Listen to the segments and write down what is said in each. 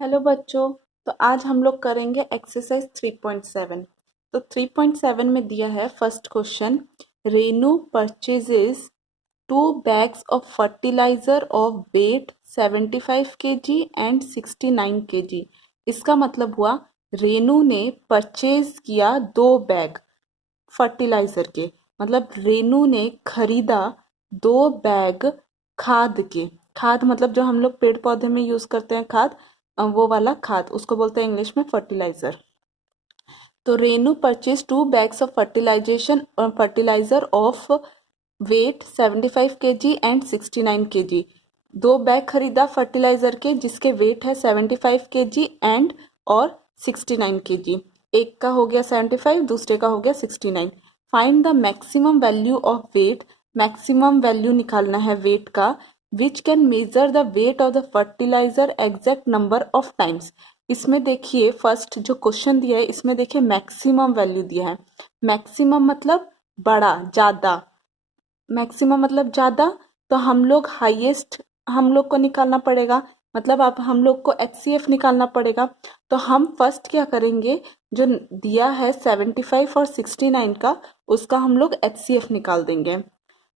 Hello बच्चों। तो आज हम लोग करेंगे एक्सरसाइज 3.7। तो 3.7 में दिया है first question, Renu purchases 2 bags of fertilizer of weight 75 kg and 69 kg। इसका मतलब हुआ रेनू ने परचेज किया 2 बैग फर्टिलाइजर के, मतलब रेनू ने खरीदा 2 बैग खाद के। खाद मतलब जो हम लोग पेड़ पौधे में यूज करते हैं खाद, वो वाला खाद, उसको बोलते हैं इंग्लिश में फर्टिलाइजर। तो Renu purchase 2 bags of fertilizer of weight 75 kg and 69 kg। 2 bag खरीदा फर्टिलाइजर के जिसके वेट है 75 kg एंड और 69 kg। एक का हो गया 75, दूसरे का हो गया 69। Find the maximum value of weight. Maximum value निकालना है वेट का, which can measure the weight of the fertilizer exact number of times. इसमें देखिए फर्स्ट जो क्वेश्चन दिया है इसमें देखिए मैक्सिमम वैल्यू दिया है। मैक्सिमम मतलब बड़ा, ज्यादा। मैक्सिमम मतलब ज्यादा, तो हम लोग हाईएस्ट हम लोग को निकालना पड़ेगा, मतलब अब हम लोग को एचसीएफ निकालना पड़ेगा। तो हम फर्स्ट क्या करेंगे, जो दिया है 75 और 69 का, उसका हम लोग एचसीएफ निकाल देंगे।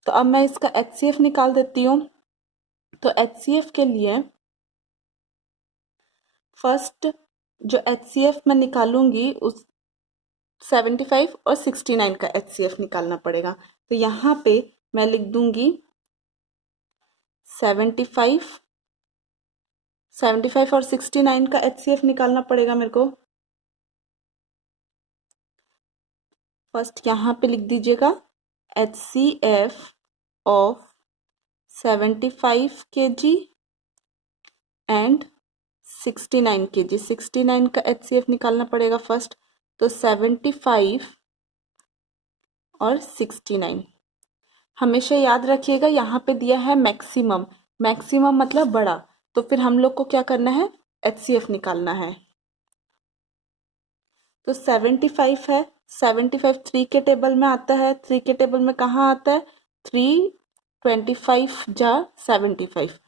तो अब मैं इसका एचसीएफ निकाल देती हूँ। तो एचसीएफ के लिए फर्स्ट जो एचसीएफ मैं निकालूंगी उस 75 और 69 का एचसीएफ निकालना पड़ेगा। तो यहाँ पे मैं लिख दूंगी 75 और 69 का एचसीएफ निकालना पड़ेगा मेरे को। फर्स्ट यहाँ पे लिख दीजिएगा HCF of 75 kg and 69 kg। 69 का एचसीएफ निकालना पड़ेगा फर्स्ट। तो 75 और 69। हमेशा याद रखिएगा यहाँ पे दिया है मैक्सिमम। मैक्सिमम मतलब बड़ा, तो फिर हम लोग को क्या करना है, एचसीएफ निकालना है। तो 75 है, 75 3 के टेबल में आता है। 3 के टेबल में कहाँ आता है, 3 25 जा 75।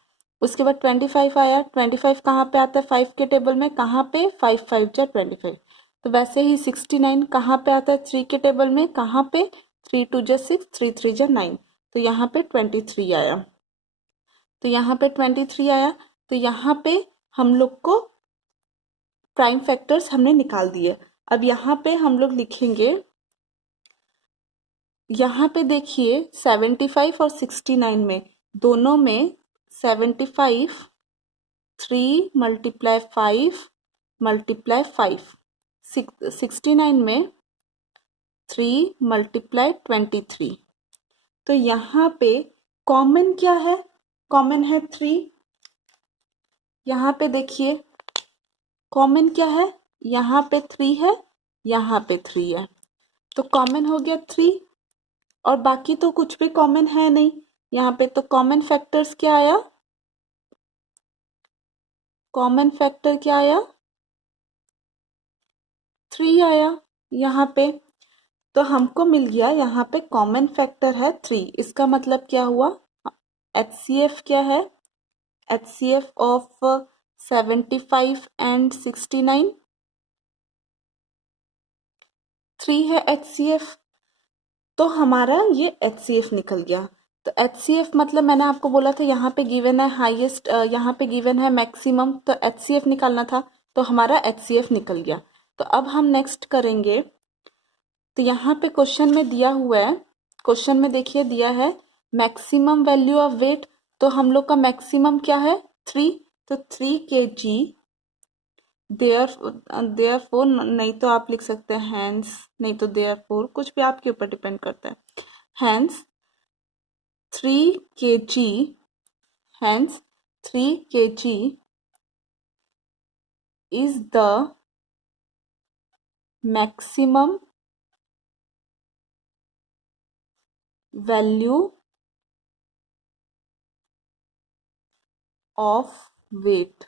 उसके बाद 25 आया, 25 कहाँ पे आता है 5 के टेबल में, कहाँ पे 5 5 जा 25। तो वैसे ही 69 कहाँ पे आता है 3 के टेबल में, कहाँ पे 3 2 जा 6, 3 3 जा 9। तो यहाँ पे 23 आया। तो यहाँ पे 23 आया। तो यहाँ पे हम लोग को प्राइम फैक्टर्स हमने निकाल दिए। अब यहाँ पे हम लोग लिखेंगे, यहाँ पे देखिए 75 और 69 में, दोनों में 75 3 मल्टीप्लाई 5 मल्टीप्लाई 5, 69 में 3 मल्टीप्लाई 23। तो यहाँ पे कॉमन क्या है, कॉमन है 3। यहाँ पे देखिए कॉमन क्या है, यहाँ पे 3 है, यहाँ पे 3 है, तो कॉमन हो गया 3। और बाकी तो कुछ भी कॉमन है नहीं यहाँ पे। तो कॉमन फैक्टर्स क्या आया, कॉमन फैक्टर क्या आया, 3 आया यहाँ पे। तो हमको मिल गया यहाँ पे कॉमन फैक्टर है 3। इसका मतलब क्या हुआ, एचसीएफ क्या है, एचसीएफ ऑफ 75 एंड 69 3 है एचसीएफ। तो हमारा ये एचसीएफ निकल गया। तो एचसीएफ मतलब मैंने आपको बोला था यहाँ पे गिवन है हाईएस्ट, यहाँ पे गिवन है मैक्सिमम, तो एचसीएफ निकालना था। तो हमारा एचसीएफ निकल गया। तो अब हम नेक्स्ट करेंगे। तो यहाँ पे क्वेश्चन में दिया हुआ है, क्वेश्चन में देखिए दिया है मैक्सिमम वैल्यू ऑफ वेट। तो हम लोग का मैक्सिमम क्या है 3। तो 3 kg, देयर नहीं तो आप लिख सकते हैं हैंस, नहीं तो देयर, कुछ भी आपके ऊपर डिपेंड करता है। Hence 3 kg, hence 3 kg is the maximum value of weight।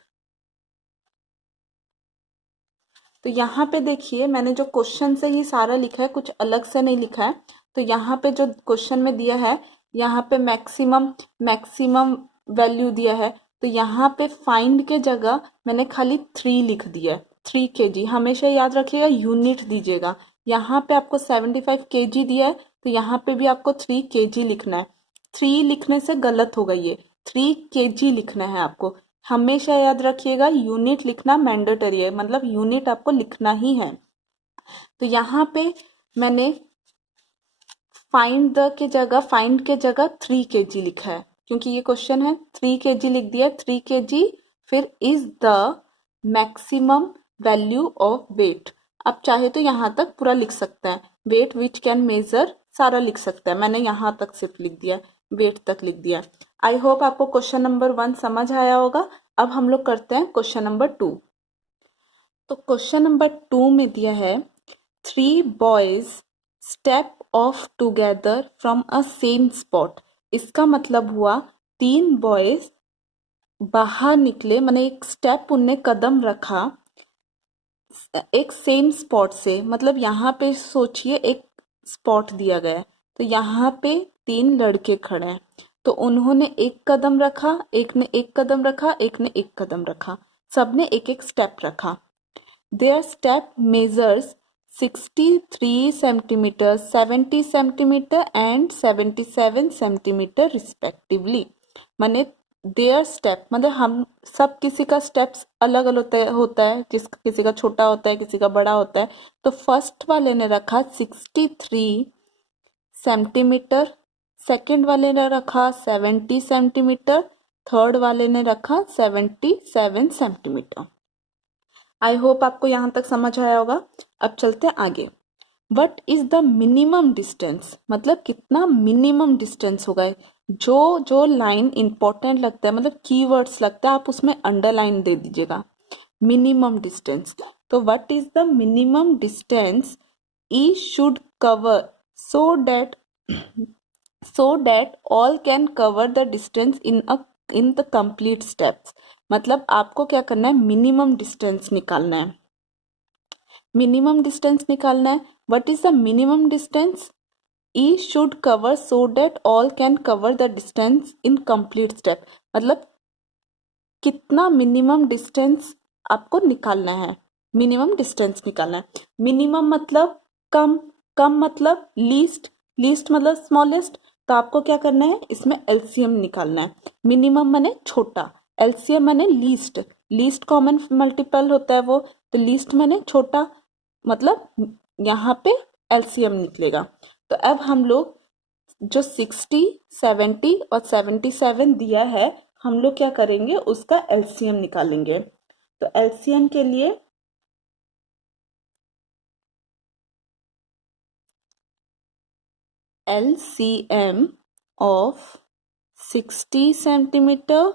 तो यहाँ पे देखिए मैंने जो क्वेश्चन से ही सारा लिखा है, कुछ अलग से नहीं लिखा है। तो यहाँ पे जो क्वेश्चन में दिया है, यहाँ पे मैक्सिमम मैक्सिमम वैल्यू दिया है, तो यहाँ पे फाइंड के जगह मैंने खाली 3 लिख दिया है, 3 kg। हमेशा याद रखिएगा यूनिट दीजिएगा। यहाँ पे आपको 75 kg दिया है, तो यहाँ पे भी आपको 3 kg लिखना है। 3 लिखने से गलत होगा, ये 3 kg लिखना है आपको। हमेशा याद रखिएगा यूनिट लिखना मैंडेटरी है, मतलब यूनिट आपको लिखना ही है। तो यहाँ पे मैंने फाइंड के जगह 3 kg लिखा है, क्योंकि ये क्वेश्चन है। 3 kg लिख दिया, 3 kg, फिर is the maximum value of weight. आप चाहे तो यहाँ तक पूरा लिख सकते हैं, वेट विच कैन मेजर सारा लिख सकते हैं। मैंने यहाँ तक सिर्फ लिख दिया, वेट तक लिख दिया। आई होप आपको क्वेश्चन नंबर 1 समझ आया होगा। अब हम लोग करते हैं क्वेश्चन नंबर 2। तो क्वेश्चन नंबर 2 में दिया है 3 boys step of together from a same spot. इसका मतलब हुआ 3 बॉयज बाहर निकले, माने एक स्टेप उनने कदम रखा एक सेम स्पॉट से। मतलब यहाँ पे सोचिए एक स्पॉट दिया गया है, तो यहाँ पे 3 लड़के खड़े हैं, तो उन्होंने एक कदम रखा, एक ने एक कदम रखा, एक ने एक कदम रखा, सबने एक एक स्टेप रखा। Their step measures 63 centimeter, 70 centimeter and 77 centimeter respectively। माने their step मतलब हम सब किसी का steps अलग अलग होता है, किसी का छोटा होता है, किसी का बड़ा होता है। तो फर्स्ट वाले ने रखा 63 सेंटीमीटर, सेकंड वाले ने रखा 70 सेंटीमीटर, थर्ड वाले ने रखा 77 सेंटीमीटर। आई होप आपको यहाँ तक समझ आया होगा। अब चलते हैं आगे। What is the minimum distance, मतलब कितना मिनिमम डिस्टेंस होगा। जो लाइन इंपॉर्टेंट लगता है, मतलब कीवर्ड्स लगता है, आप उसमें अंडरलाइन दे दीजिएगा। मिनिमम डिस्टेंस, तो what is the minimum distance E should cover so that all can cover the distance in the complete steps. मतलब आपको क्या करना है, मिनिमम डिस्टेंस निकालना है। मिनिमम डिस्टेंस निकालना है। What is the minimum distance E should cover so that all can cover the distance in complete step. मतलब कितना मिनिमम डिस्टेंस आपको निकालना है, मिनिमम डिस्टेंस निकालना है। मिनिमम मतलब कम, कम मतलब लीस्ट, लीस्ट मतलब स्मॉलेस्ट। तो आपको क्या करना है, इसमें एलसीएम निकालना है। मिनिमम माने छोटा, एलसीएम माने लीस्ट, लीस्ट कॉमन मल्टीपल होता है वो, तो लीस्ट माने छोटा, मतलब यहाँ पे एलसीएम निकलेगा। तो अब हम लोग जो 60, 70 और 77 दिया है, हम लोग क्या करेंगे, उसका एलसीएम निकालेंगे। तो एलसीएम के लिए LCM of 60 centimetre,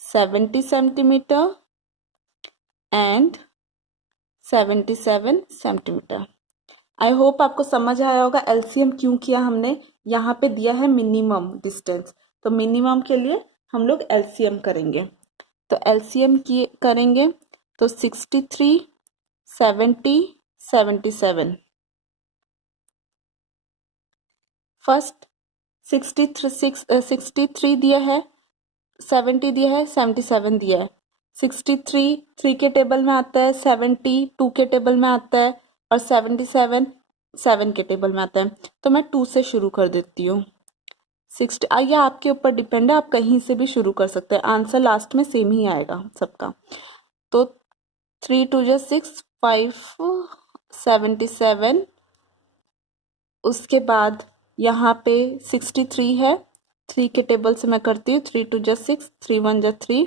70 centimetre and 77 centimetre. I hope आपको समझ आया होगा एलसीएम क्यों किया हमने। यहाँ पे दिया है मिनिमम डिस्टेंस, तो मिनिमम के लिए हम लोग एलसीएम करेंगे। तो एलसीएम की करेंगे, तो 63, 70, 77। फर्स्ट 63 दिया है, 70 दिया है, 77 दिया है। 63 3 के टेबल में आता है, 70 2 के टेबल में आता है और 77 7 के टेबल में आता है। तो मैं 2 से शुरू कर देती हूँ। 60 आइए, आपके ऊपर डिपेंड है, आप कहीं से भी शुरू कर सकते हैं, आंसर लास्ट में सेम ही आएगा सबका। तो 3 2 जा 6 5 77। उसके बाद यहाँ पे 63 है, 3 के टेबल से मैं करती हूँ, 3 2 जा 6, 3 1 जा 3,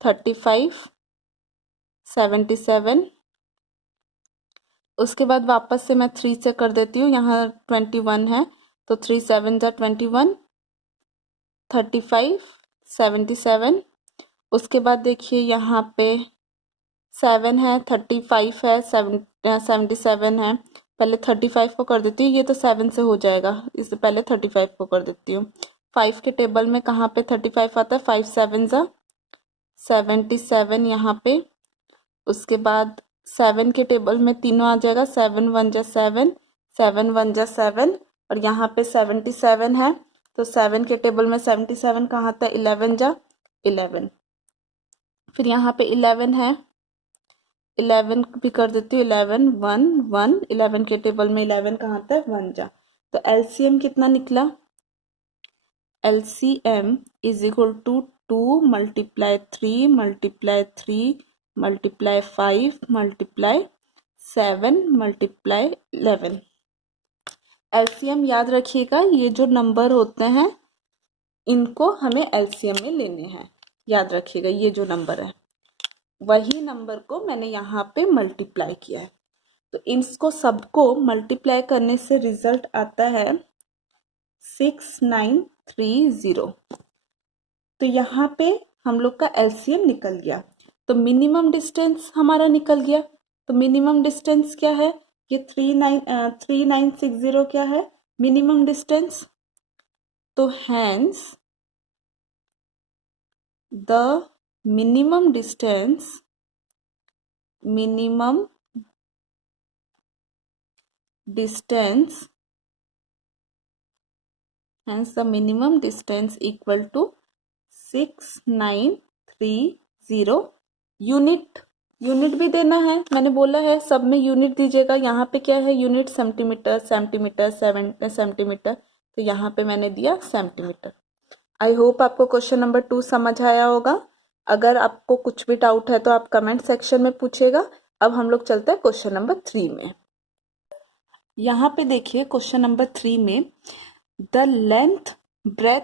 35 77। उसके बाद वापस से मैं 3 से कर देती हूँ, यहाँ 21 है, तो 3 7 जा 21, 35 77। उसके बाद देखिए यहाँ पे 7 है, 35 है, 77 है। पहले 35 को कर देती हूँ, ये तो 7 से हो जाएगा, इससे पहले 35 को कर देती हूँ। 5 के टेबल में कहाँ पे 35 आता है, 5 7 जा 77 यहाँ पे। उसके बाद 7 के टेबल में तीनों आ जाएगा, 7 1 जा 7, 7 1 जा 7 और यहाँ पे 77 है, तो 7 के टेबल में 77 कहाँ आता है, 11 जा 11, फिर यहाँ पे 11 है, 11 भी कर देती हूँ, 11 1 1, 11 के टेबल में 11 कहाँ आता है, 1 जा, तो एलसीएम कितना निकला, LCM is equal to 2 multiply 3 multiply 3 multiply 5 multiply 7 multiply 11। LCM याद रखिएगा, ये जो नंबर होते हैं इनको हमें एलसीएम में लेने हैं, याद रखिएगा ये जो नंबर है वही नंबर को मैंने यहाँ पे मल्टीप्लाई किया है, तो इसको सबको मल्टीप्लाई करने से रिजल्ट आता है 6930। तो यहाँ पे हम लोग का एलसीएम निकल गया, तो मिनिमम डिस्टेंस हमारा निकल गया। तो मिनिमम डिस्टेंस क्या है, ये 3960 क्या है मिनिमम डिस्टेंस, तो hence the minimum distance hence the minimum distance equal to 6930 unit भी देना है, मैंने बोला है सब में यूनिट दीजिएगा। यहाँ पे क्या है यूनिट, सेंटीमीटर सेंटीमीटर सेंटीमीटर, तो यहाँ पे मैंने दिया सेंटीमीटर। आई होप आपको क्वेश्चन नंबर 2 समझ आया होगा। अगर आपको कुछ भी डाउट है तो आप कमेंट सेक्शन में पूछेगा। अब हम लोग चलते हैं क्वेश्चन नंबर 3 में। यहाँ पे देखिए क्वेश्चन नंबर 3 में the length breadth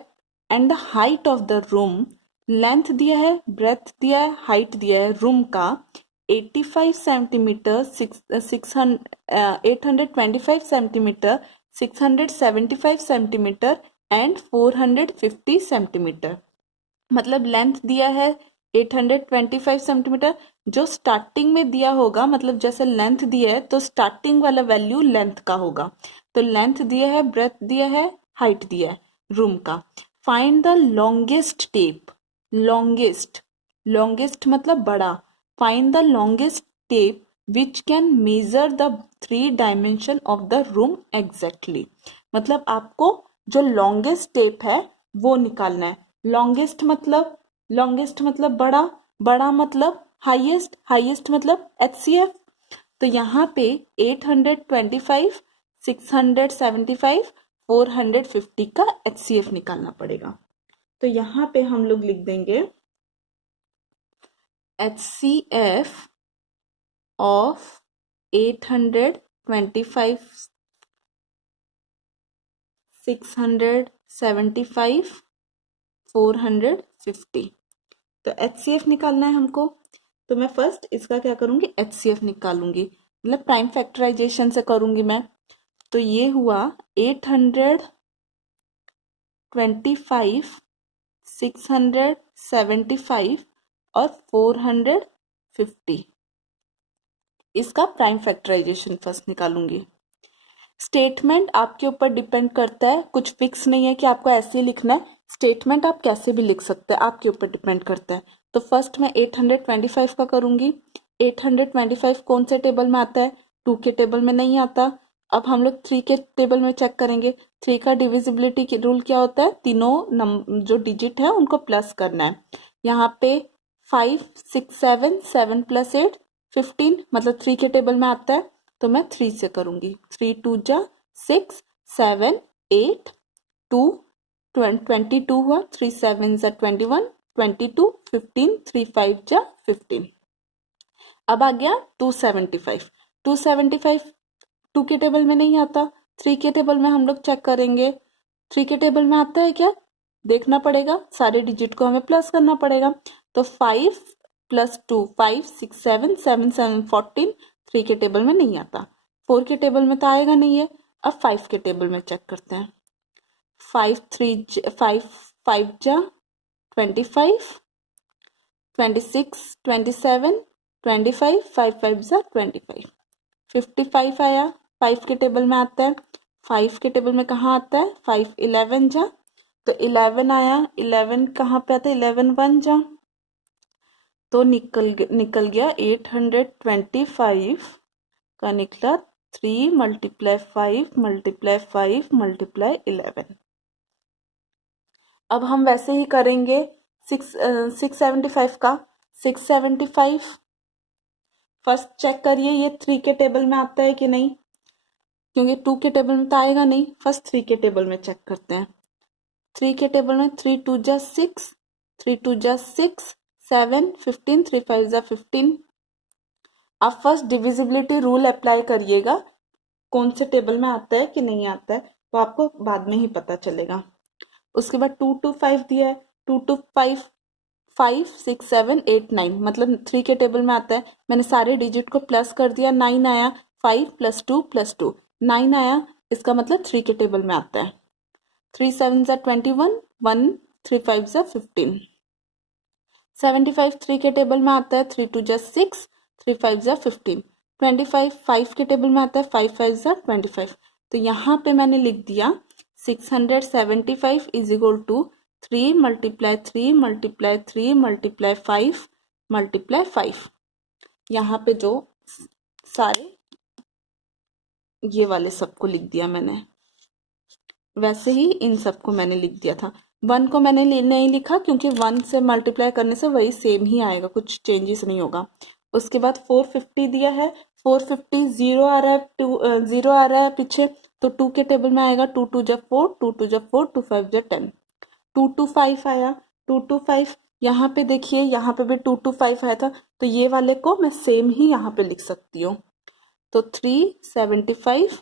and the height of the room, length दिया है, ब्रेथ दिया है, हाइट दिया है रूम का 85 centimetre, 825 centimetre, 675 centimetre and 450 centimetre. मतलब लेंथ दिया है 825 सेंटीमीटर, जो स्टार्टिंग में दिया होगा, मतलब जैसे लेंथ दिया है तो स्टार्टिंग वाला वैल्यू लेंथ का होगा। तो लेंथ दिया है, ब्रेथ दिया है, हाइट दिया है रूम का। Find the longest tape, longest मतलब बड़ा, find the longest tape which can measure the 3 dimension of the room exactly. मतलब आपको जो लॉन्गेस्ट टेप है वो निकालना है। लॉन्गेस्ट मतलब बड़ा, बड़ा मतलब हाईएस्ट, हाईएस्ट मतलब एचसीएफ। तो यहाँ पे 825, 675, 450 का एचसीएफ निकालना पड़ेगा। तो यहाँ पे हम लोग लिख देंगे एचसीएफ ऑफ 825, 675, 450। तो एचसीएफ निकालना है हमको, तो मैं फर्स्ट इसका क्या करूंगी, एचसीएफ निकालूंगी, मतलब प्राइम फैक्टराइजेशन से करूंगी मैं। तो ये हुआ 825, 675 और 450, इसका प्राइम फैक्टराइजेशन फर्स्ट निकालूंगी। स्टेटमेंट आपके ऊपर डिपेंड करता है, कुछ फिक्स नहीं है कि आपको ऐसे ही लिखना है, स्टेटमेंट आप कैसे भी लिख सकते हैं, आपके ऊपर डिपेंड करता है। तो फर्स्ट मैं 825 का करूंगी। 825 कौन से टेबल में आता है, 2 के टेबल में नहीं आता। अब हम लोग 3 के टेबल में चेक करेंगे। 3 का डिविजिबिलिटी रूल क्या होता है, तीनों जो डिजिट है उनको प्लस करना है। यहाँ पे 5 6 7, 7 + 8 15, मतलब 3 के टेबल में आता है, तो मैं 3 से करूंगी। 3 2 जा 6, 7 8 2 22 हुआ, 3 7 जा 21, 22 15, 3 5 जा 15। अब आ गया 275। 275 2 के टेबल में नहीं आता, 3 के टेबल में हम लोग चेक करेंगे। 3 के टेबल में आता है क्या, देखना पड़ेगा, सारे डिजिट को हमें प्लस करना पड़ेगा। तो 5 + 2 5 6 7 7 7 14, 3 के टेबल में नहीं आता। 4 के टेबल में तो आएगा नहीं है। अब 5 के टेबल में चेक करते हैं। 5 3 5 5 जा 25, 26 27 25, 5 5 जा 25, 55 आया, 5 के टेबल में आता है। 5 के टेबल में कहाँ आता है, 5 11 जा, तो 11 आया। 11 कहाँ पे आता है, 11 1 जा, तो निकल गया 825 का निकला 3 × 5 × 5 × 11। अब हम वैसे ही करेंगे, 675 का 675 फर्स्ट चेक करिए ये 3 के टेबल में आता है कि नहीं, क्योंकि 2 के टेबल में तो आएगा नहीं। फर्स्ट 3 के टेबल में चेक करते हैं। 3 के टेबल में 3 2 जा 6, 3 2 जा 6, 7 15, 3 5 जा 15। आप फर्स्ट डिविजिबिलिटी रूल अप्लाई करिएगा, कौन से टेबल में आता है कि नहीं आता है वो आपको बाद में ही पता चलेगा। उसके बाद 2 2 5 दिया है, 2 2 5 5 6 7 8 9, मतलब 3 के टेबल में आता है। मैंने सारे डिजिट को प्लस कर दिया, 9 आया, 5 + 2 9 आया, इसका मतलब 3 के टेबल में आता है। 3 7 जा 21, 1 3 5 जा 15। 75 3 के टेबल में आता है, 3 2 जा 6, 3 5 जा 15। 25 5 के टेबल में आता है, 5 5 जा 25। तो यहाँ पे मैंने लिख दिया 675 इज इक्वल टू 3 × 3 × 3 × 5 × 5। यहाँ पे जो सारे ये वाले सबको लिख दिया मैंने, वैसे ही इन सबको मैंने लिख दिया था। 1 को मैंने नहीं लिखा क्योंकि 1 से मल्टीप्लाई करने से वही सेम ही आएगा, कुछ चेंजेस नहीं होगा। उसके बाद 450 दिया है, 450 0 आ रहा है, 0 आ रहा है पीछे, तो 2 के टेबल में आएगा। 2 2 जा 4, 2 2 जा 4, 2 5 जा 10। 2 2 5 आया, 2 2 5 यहाँ पे देखिए, यहाँ पे भी 2 2 5 आया था, तो ये वाले को मैं सेम ही यहाँ पे लिख सकती हूँ। तो 375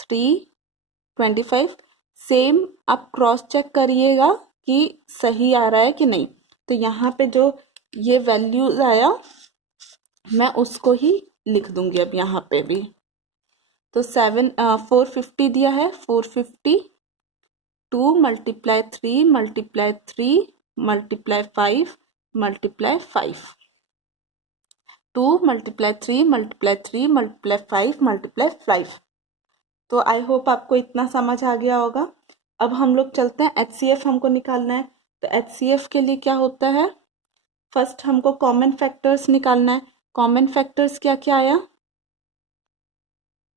325 सेम। आप क्रॉस चेक करिएगा कि सही आ रहा है कि नहीं। तो यहाँ पे जो ये वैल्यूज आया मैं उसको ही लिख दूंगी अब यहाँ पे भी। तो 450 दिया है, 450 2 × 3 × 3 × 5 × 5 2 × 3 × 3 × 5 × 5। तो आई होप आपको इतना समझ आ गया होगा। अब हम लोग चलते हैं, HCF हमको निकालना है। तो HCF के लिए क्या होता है, फर्स्ट हमको कॉमन फैक्टर्स निकालना है। कॉमन फैक्टर्स क्या क्या आया,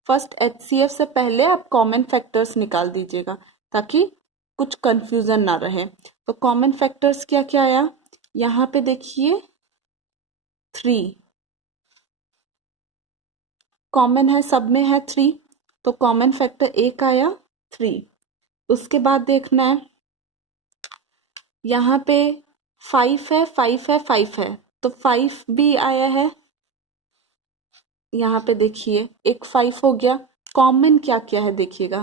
फर्स्ट HCF से पहले आप कॉमन फैक्टर्स निकाल दीजिएगा ताकि कुछ कंफ्यूजन ना रहे। तो कॉमन फैक्टर्स क्या क्या आया, यहाँ पे देखिए 3 कॉमन है, सब में है 3, तो कॉमन फैक्टर एक आया 3। उसके बाद देखना है यहाँ पे 5 है, 5 है, 5 है, तो 5 भी आया है। यहाँ पे देखिए एक 5 हो गया। कॉमन क्या क्या है देखिएगा,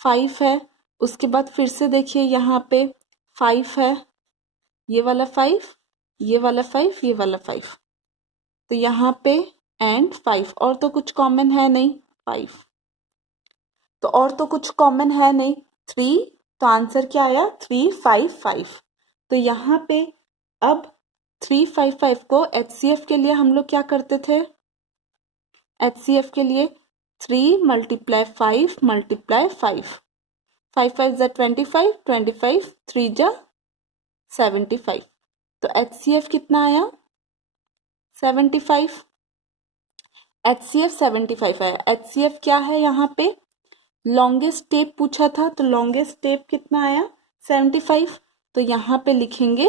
5 है। उसके बाद फिर से देखिए यहाँ पे 5 है, ये वाला 5, ये वाला 5, ये वाला 5, तो यहाँ पे एंड 5, और तो कुछ कॉमन है नहीं 5, तो और तो कुछ कॉमन है नहीं 3, तो आंसर क्या आया 3 5 5। तो यहाँ पे अब 3 5 5 को HCF के लिए हम लोग क्या करते थे, HCF के लिए 3 × 5 × 5, 5 5 जा 25, 25 3 जा 75, तो HCF कितना आया 75। HCF 75 आया। HCF क्या है, यहाँ पे लॉन्गेस्ट स्टेप पूछा था, तो लॉन्गेस्ट स्टेप कितना आया 75, तो यहाँ पे लिखेंगे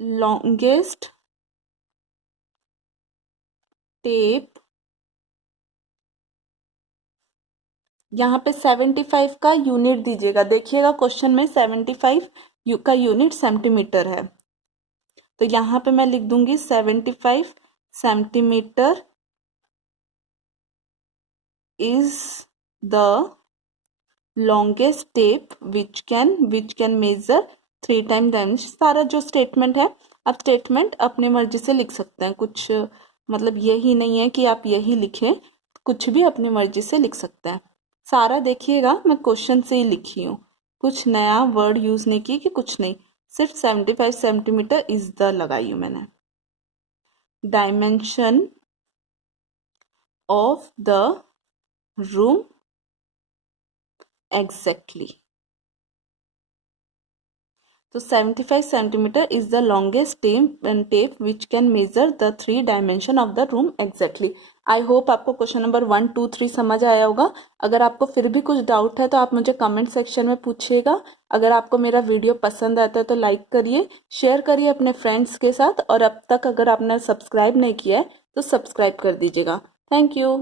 लॉन्गेस्ट स्टेप, यहाँ पे 75 का यूनिट दीजिएगा। देखिएगा क्वेश्चन में 75 का यूनिट सेंटीमीटर है, तो यहाँ पे मैं लिख दूंगी 75 centimetre is the longest tape which can measure 3 times dimension। सारा जो स्टेटमेंट है, आप स्टेटमेंट अपने मर्जी से लिख सकते हैं, कुछ मतलब यही नहीं है कि आप यही लिखें, कुछ भी अपनी मर्जी से लिख सकते हैं। सारा देखिएगा मैं क्वेश्चन से ही लिखी हूँ, कुछ नया वर्ड यूज नहीं की कि कुछ नहीं, सिर्फ 75 सेंटीमीटर इज द लगाई हूँ मैंने। Dimension of the room exactly, तो 75 centimetre is the longest tape which can measure the 3 dimension of the room exactly. I hope आपको क्वेश्चन नंबर 1, 2, 3 समझ आया होगा। अगर आपको फिर भी कुछ डाउट है तो आप मुझे कमेंट सेक्शन में पूछिएगा। अगर आपको मेरा वीडियो पसंद आता है तो लाइक करिए, शेयर करिए अपने फ्रेंड्स के साथ, और अब तक अगर आपने सब्सक्राइब नहीं किया है तो सब्सक्राइब कर दीजिएगा। Thank you.